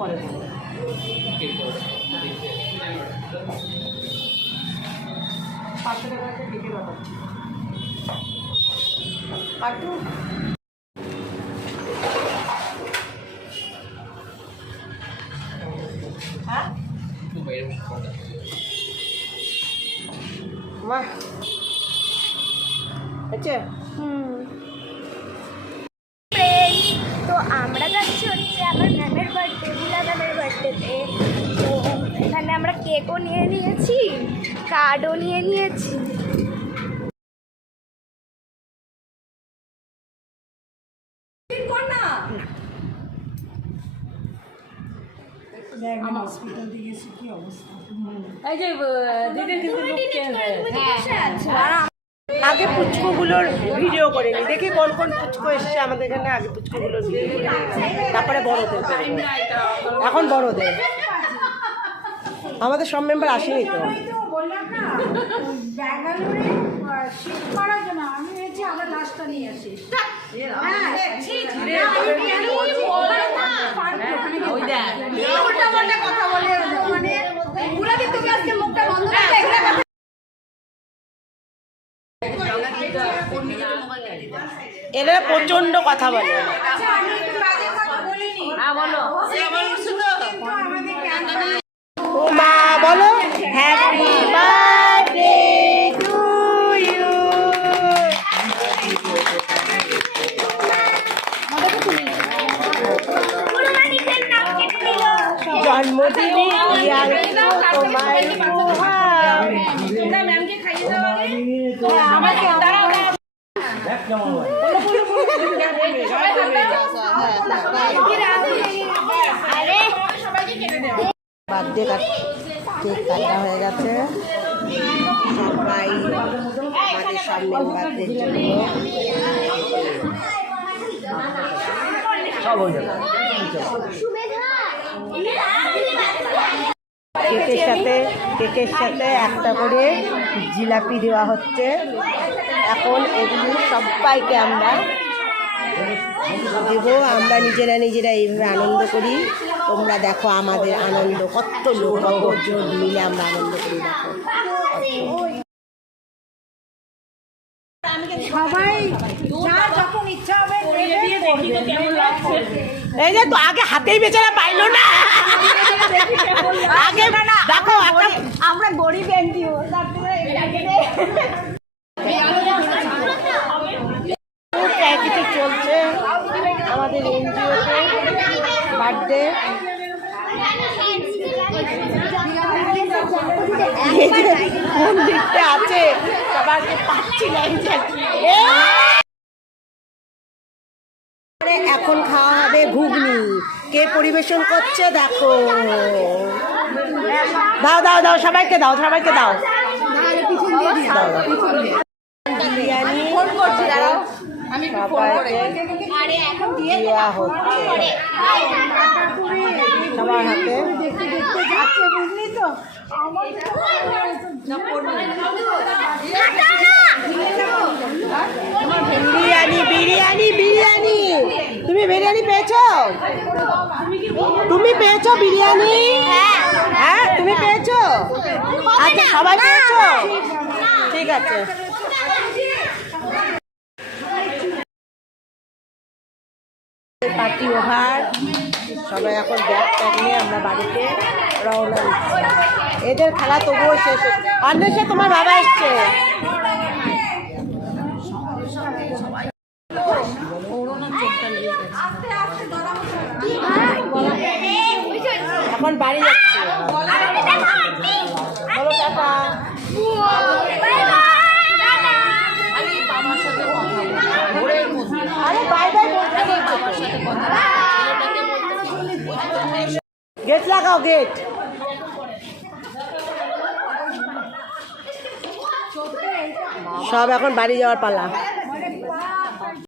পরে পাঁচশো টাকা একটা কেটে পাঠাচ্ছি পাঠু হ্যাঁ বাহ আচ্ছা তো আমরা যাচ্ছি হচ্ছে আমার ম্যামের বার্থডে বুলা ম্যামের বার্থডেতে। তো এখানে আমরা কেকও নিয়ে নিয়েছি, কার্ডও নিয়ে নিয়েছি। হসপিটাল থেকে এসে কি অবস্থা এই যে দিদি কিন্তু আগে পুচকুগুলোর ভিডিও করে নি দেখি কোন কোন পুচকু এসছে আমাদের এখানে আগে পুচকুগুলোর ভিডিও করে তারপরে বড়দের এখন বড়দের আমাদের সব মেম্বার আসেনি তো আমি হয়েছি আমার লাস্টটা নিয়ে আসি এরা প্রচন্ড কথা বলে ও মা বলো হ্যাপি বার্থডে টু ইউ জন্মদিনে তোমার আমাকে বার্থডে কেক কাটা হয়ে গেছে সবাই আমাদের সব মেম্বারদের জন্য কেকের সাথে একটা করে জিলাপি দেওয়া হচ্ছে। এখন এগুলো সবাইকে আমরা দেবো, আমরা নিজেরা এইভাবে আনন্দ করি। তোমরা দেখো আমাদের আনন্দ, কত লোক কতজন মিলে আমরা আনন্দ করি। দেখো সবাই যখন ইচ্ছা হবে এই যে তো আগে হাতেই বেচারা পাইলো না আগে দেখো আমরা গরিব এনজিও কিছু চলছে আমাদের এনজিওতে বার্থডে কোন দিকটা আছে সবাইকে পাচ্ছি না। এখন খাওয়া হবে ঘুগনি। কে পরিবেশন করছে দেখো, দাও দাও দাও সবাইকে দাও সবাইকে দাও বিরিয়ানি দেওয়া হচ্ছে সবার হাতে। বিরিয়ানি বিরিয়ানি বিরিয়ানি তুমি বিরিয়ানি পেয়েছো? তুমি পেয়েছো বিরিয়ানি? হ্যাঁ তুমি পেয়েছো? আচ্ছা সবাই পেয়েছো, ঠিক আছে। পার্টি ওভার, সবাই এখন ব্যাগ ট্যাগ নিয়ে আমরা বাড়িতে রওনা দিচ্ছি। এদের খেলা তবুও শেষ হচ্ছে। অন্বেষে তোমার বাবা এসছে, এখন বাড়ি যাচ্ছি। বলো টাটা। আরে বাই বাই গেট লাগাও, গেট। সব এখন বাড়ি যাওয়ার পালা।